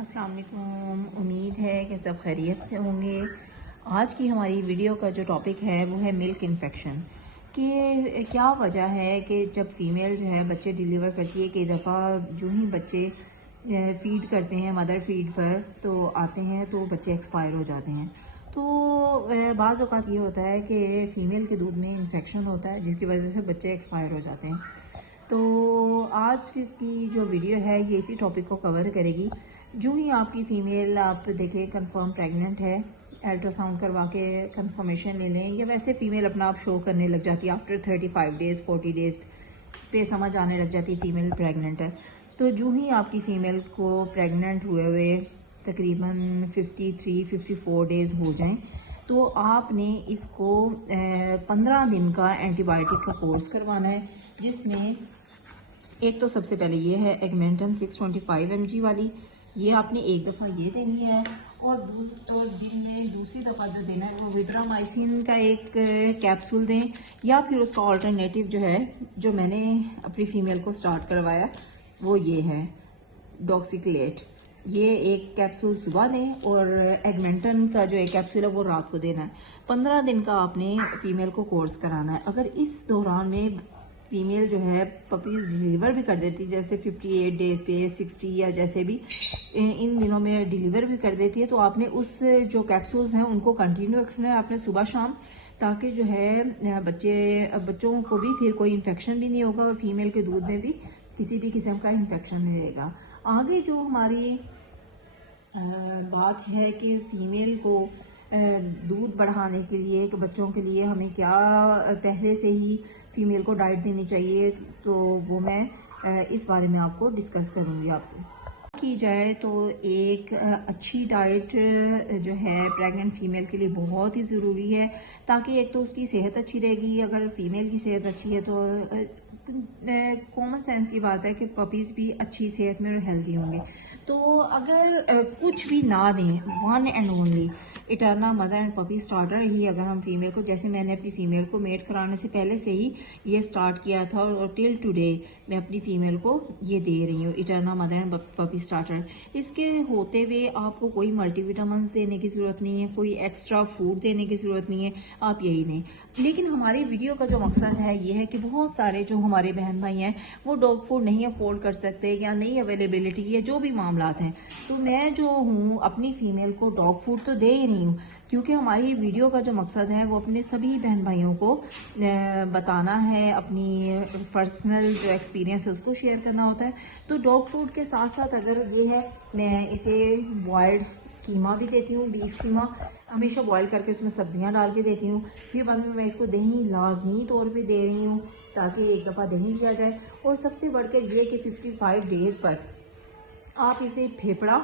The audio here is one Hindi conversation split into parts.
अस्सलाम वालेकुम। उम्मीद है कि सब खैरियत से होंगे। आज की हमारी वीडियो का जो टॉपिक है वो है मिल्क इन्फेक्शन कि क्या वजह है कि जब फीमेल जो है बच्चे डिलीवर करती है, कई दफ़ा जो ही बच्चे फीड करते हैं मदर फीड पर तो आते हैं तो बच्चे एक्सपायर हो जाते हैं। तो बाज़ औक़ात ये होता है कि फ़ीमेल के दूध में इन्फेक्शन होता है जिसकी वजह से बच्चे एक्सपायर हो जाते हैं। तो आज की जो वीडियो है ये इसी टॉपिक को कवर करेगी। जो ही आपकी फ़ीमेल आप देखें कंफर्म प्रेग्नेंट है, अल्ट्रासाउंड करवा के कंफर्मेशन ले लें, या वैसे फ़ीमेल अपना आप शो करने लग जाती है आफ्टर 35 डेज़ 40 डेज़ पे समझ आने लग जाती है फ़ीमेल प्रेग्नेंट है। तो जो ही आपकी फ़ीमेल को प्रेग्नेंट हुए तकरीबन 53-54 डेज़ हो जाएं तो आपने इसको 15 दिन का एंटीबायोटिक का कोर्स करवाना है, जिसमें एक तो सबसे पहले ये है एगमेंटन 625 mg वाली, ये आपने एक दफ़ा ये देनी है। और दिन में दूसरी दफ़ा जो देना है वो विब्रामाइसिन का एक कैप्सूल दें, या फिर उसका ऑल्टरनेटिव जो है जो मैंने अपनी फ़ीमेल को स्टार्ट करवाया वो ये है डॉक्सीक्लेट। ये एक कैप्सूल सुबह दें और एगमेंटन का जो एक कैप्सूल है वो रात को देना है। 15 दिन का आपने फ़ीमेल को कोर्स कराना है। अगर इस दौरान में फीमेल जो है पपीज़ डिलीवर भी कर देती है, जैसे 58 डेज़ पे 60 या जैसे भी इन दिनों में डिलीवर भी कर देती है, तो आपने उस जो कैप्सूल्स हैं उनको कंटिन्यू रखना है आपने सुबह शाम, ताकि जो है बच्चों को भी फिर कोई इन्फेक्शन भी नहीं होगा और फीमेल के दूध में भी किसी भी किस्म का इन्फेक्शन नहीं रहेगा। आगे जो हमारी बात है कि फ़ीमेल को दूध बढ़ाने के लिए कि बच्चों के लिए हमें क्या पहले से ही फ़ीमेल को डाइट देनी चाहिए, तो वो मैं इस बारे में आपको डिस्कस करूँगी आपसे। की जाए तो एक अच्छी डाइट जो है प्रेग्नेंट फ़ीमेल के लिए बहुत ही ज़रूरी है, ताकि एक तो उसकी सेहत अच्छी रहेगी। अगर फ़ीमेल की सेहत अच्छी है तो कॉमन सेंस की बात है कि पपीज़ भी अच्छी सेहत में और हेल्दी होंगे। तो अगर कुछ भी ना दें, वन एंड ओनली इटर्ना मदर एंड पपी स्टार्टर ही अगर हम फीमेल को, जैसे मैंने अपनी फ़ीमेल को मेट कराने से पहले से ही ये स्टार्ट किया था और टिल टुडे मैं अपनी फ़ीमेल को ये दे रही हूँ इटर्ना मदर एंड पपी स्टार्टर। इसके होते हुए आपको कोई मल्टीविटामिन्स देने की ज़रूरत नहीं है, कोई एक्स्ट्रा फूड देने की ज़रूरत नहीं है, आप यही दें। लेकिन हमारी वीडियो का जो मकसद है ये है कि बहुत सारे जो हमारे बहन भाई हैं वो डॉग फूड नहीं अफोर्ड कर सकते या नहीं अवेलेबिलिटी या जो भी मामलात हैं, तो मैं जो हूँ अपनी फ़ीमेल को डॉग फूड तो दे ही रही हूँ, क्योंकि हमारी वीडियो का जो मकसद है वो अपने सभी बहन भाइयों को बताना है, अपनी पर्सनल जो एक्सपीरियंस है उसको शेयर करना होता है। तो डॉग फूड के साथ साथ अगर ये है, मैं इसे बॉयल्ड कीमा भी देती हूँ, बीफ कीमा हमेशा बॉयल करके उसमें सब्जियां डाल के देती हूँ। फिर बाद में मैं इसको दही लाजमी तौर पे दे रही हूँ ताकि एक दफ़ा दही लिया जाए। और सबसे बढ़कर ये कि 55 डेज़ पर आप इसे फेफड़ा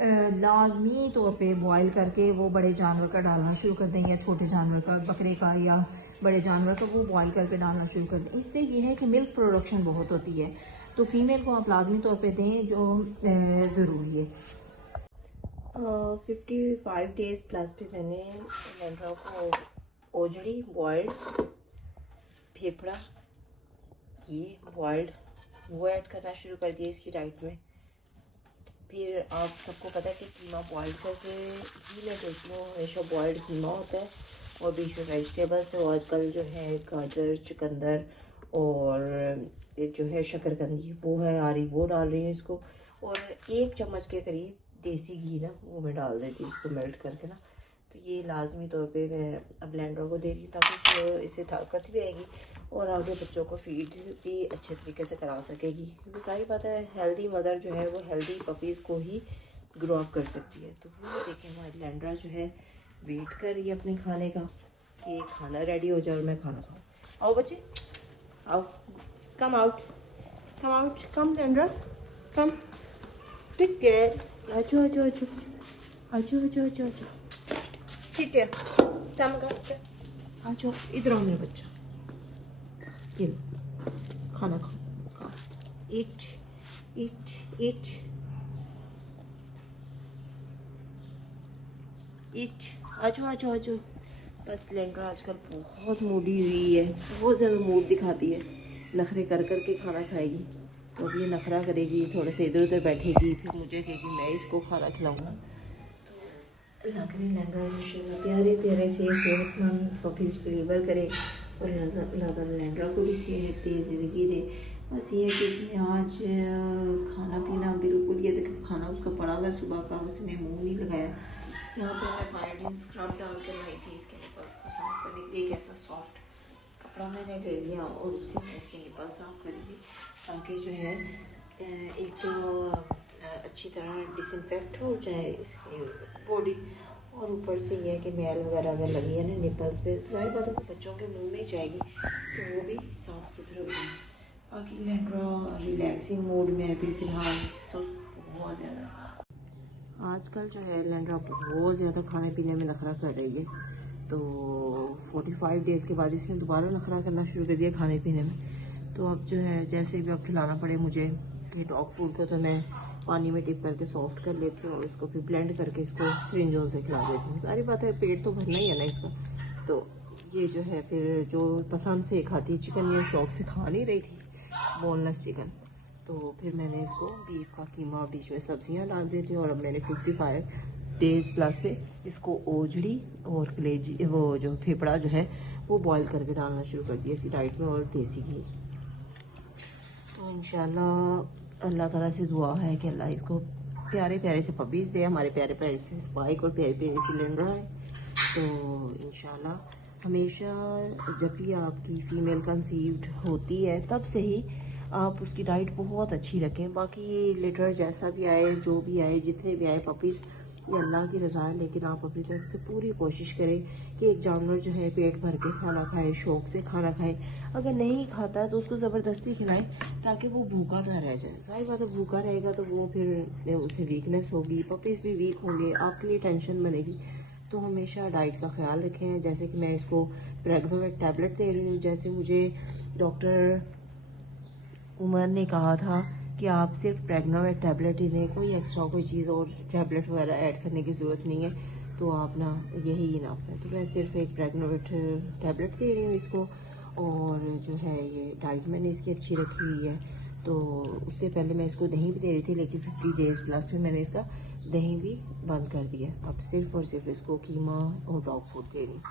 लाजमी तौर पे बॉयल करके वो बड़े जानवर का डालना शुरू कर दें, या छोटे जानवर का, बकरे का या बड़े जानवर का, वो बॉयल करके डालना शुरू कर दें। इससे ये है कि मिल्क प्रोडक्शन बहुत होती है, तो फीमेल को आप लाजमी तौर पे दें जो ज़रूरी है। 55 डेज़ प्लस पे मैंने लैंड्रा को ओजड़ी बॉयल्ड, फेफड़ा ये बॉयल्ड वो ऐड करना शुरू कर दिया इसकी डाइट में। फिर आप सबको पता है कि कीमा बॉइल्ड करके ही मैं देती हूँ, हमेशा बॉइल्ड कीमा होता है और बीच में वेजिटेबल्स। और आजकल जो है गाजर, चुकंदर और जो है शकरकंदी वो है आ रही, वो डाल रही है इसको। और 1 चम्मच के करीब देसी घी ना वो मैं डाल देती हूँ इसको मेल्ट करके ना। तो ये लाजमी तौर पे मैं अब लैंड्रा को दे रही हूँ ताकि इससे ताकत भी आएगी और आगे बच्चों को फीड भी अच्छे तरीके से करा सकेगी, क्योंकि सारी बात है हेल्दी मदर जो है वो हेल्दी पपीज़ को ही ग्रो अप कर सकती है। तो वो देखें हमारी लैंड्रा जो है वेट कर रही है अपने खाने का कि खाना रेडी हो जाए और मैं खाना खाऊँ। आओ बच्चे आओ, कम आउट, कम आउट, कम लैंड्रा कम, ठीक है, आजो आजो आजो आजो आजो आजो आजो, सिट हियर, आजो इधर आओ मेरा बच्चा, ये खाना खाओ, ईट ईट ईट ईट, आजो आजो आजो। बस लैंड्रा आजकल बहुत मूडी हुई है, बहुत ज़्यादा मूड दिखाती है, नखरे कर कर के खाना खाएगी। तो अब ये नखरा करेगी, थोड़े से इधर उधर बैठेगी, फिर मुझे कहेगी मैं इसको खाना खिलाऊँगा। तो अल्लाह करे लैंड्रा इंशाल्लाह प्यारे प्यारे से सेहतमंद पपीज़ डिलीवर करे और अल्लाह ताला लैंड्रा को भी सेहत दे, ज़िंदगी दे। बस ये है कि इसने आज खाना पीना बिल्कुल, ये देखो खाना उसका पड़ा हुआ है सुबह का, उसने मुँह नहीं लगाया। यहाँ पे मैं पायोडीन स्क्रब डाल कर लाई थी इसके निपल्स को साफ़ करने के लिए। ऐसा सॉफ्ट कपड़ा मैंने ले लिया और उससे मैं इसके निपल साफ़ करूँगी ताकि जो है एक तो अच्छी तरह डिसइंफेक्ट हो जाए इसकी बॉडी, और ऊपर से ये है कि मैल वगैरह अगर लगी है ना निपल्स पे, ज़ाहिर बात है कि बच्चों के मुंह में ही जाएगी, तो वो भी साफ़ सुथरे हो जाए। बाकी लैंड्रा रिलैक्सिंग मोड में अभी फ़िलहाल सुस्त बहुत ज़्यादा। आजकल जो है लैंड्रा बहुत ज़्यादा खाने पीने में नखरा कर रही है, तो 45 डेज़ के बाद इसने दोबारा नखरा करना शुरू कर दिया खाने पीने में। तो अब जो है जैसे भी अब खिलाना पड़े मुझे, कि डॉग फूड को तो मैं पानी में टिप करके सॉफ्ट कर लेती हूँ और उसको फिर ब्लेंड करके इसको सिरिंजों से खिला देती हूँ। सारी बात है, पेट तो भरना ही है ना इसका। तो ये जो है फिर जो पसंद से खाती है, चिकन ये शौक से खा नहीं रही थी, बोनलेस चिकन, तो फिर मैंने इसको बीफ का कीमा, बीच में सब्जियां डाल देती हूँ। और अब मैंने 55 डेज़ प्लस पे इसको ओजड़ी और कलेजी, वो जो फेफड़ा जो है वो बॉईल करके डालना शुरू कर दिया इसकी डाइट में, और देसी घी। तो इंशाल्लाह अल्लाह ताला से दुआ है कि अल्लाह इसको प्यारे प्यारे से पपीज़ दे, हमारे प्यारे प्यारे से स्पाइक और प्यारे प्यारे से लैंड्रा है। तो इंशाल्लाह हमेशा जब भी आपकी फ़ीमेल कंसीव्ड होती है तब से ही आप उसकी डाइट बहुत अच्छी रखें। बाकी ये लिटर जैसा भी आए, जो भी आए, जितने भी आए पपीज़, ये अल्लाह की रज़ा है, लेकिन आप अपनी तरफ से पूरी कोशिश करें कि एक जानवर जो है पेट भर के खाना खाए, शौक से खाना खाए। अगर नहीं खाता तो उसको ज़बरदस्ती खिलाएं ताकि वो भूखा ना रह जाए। सारी बात है, भूखा रहेगा तो वो फिर उसे वीकनेस होगी, पपीज़ भी वीक होंगे, आपके लिए टेंशन बनेगी। तो हमेशा डाइट का ख्याल रखें। जैसे कि मैं इसको प्रेग्नोवेट टैबलेट दे रही हूँ, जैसे मुझे डॉक्टर उमर ने कहा था कि आप सिर्फ प्रेग्नोवेट टैबलेट ही दें, कोई एक्स्ट्रा कोई चीज़ और टैबलेट वगैरह ऐड करने की ज़रूरत नहीं है, तो आप ना यही इनफ है। तो मैं सिर्फ एक प्रेग्नोवेट टैबलेट दे रही हूँ इसको, और जो है ये डाइट मैंने इसकी अच्छी रखी हुई है। तो उससे पहले मैं इसको दही भी दे रही थी, लेकिन 50 डेज़ प्लस पे मैंने इसका दही भी बंद कर दिया। अब सिर्फ और सिर्फ इसको कीमा और डॉग फूड दे रही हूँ।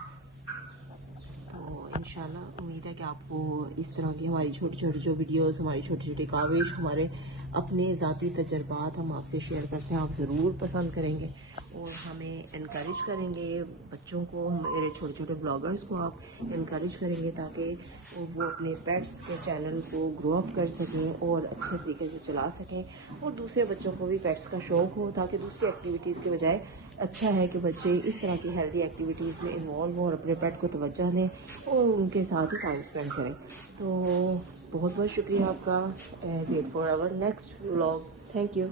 तो इंशाल्लाह उम्मीद है कि आपको इस तरह की हमारी छोटी छोटी जो वीडियोस, हमारी छोटी छोटी काविश, हमारे अपने ज़ाती तजर्बात हम आपसे शेयर करते हैं, आप ज़रूर पसंद करेंगे और हमें इनकरेज करेंगे। बच्चों को, मेरे छोटे छोटे ब्लॉगर्स को आप इनकरेज करेंगे ताकि वो अपने पेट्स के चैनल को ग्रो अप कर सकें और अच्छे तरीके से चला सकें, और दूसरे बच्चों को भी पेट्स का शौक़ हो, ताकि दूसरी एक्टिविटीज़ के बजाय अच्छा है कि बच्चे इस तरह की हेल्दी एक्टिविटीज़ में इन्वॉल्व हों और अपने पेट को तवज्जो दें और उनके साथ ही टाइम स्पेंड करें। तो बहुत बहुत शुक्रिया आपका। Wait for our next vlog. Thank you.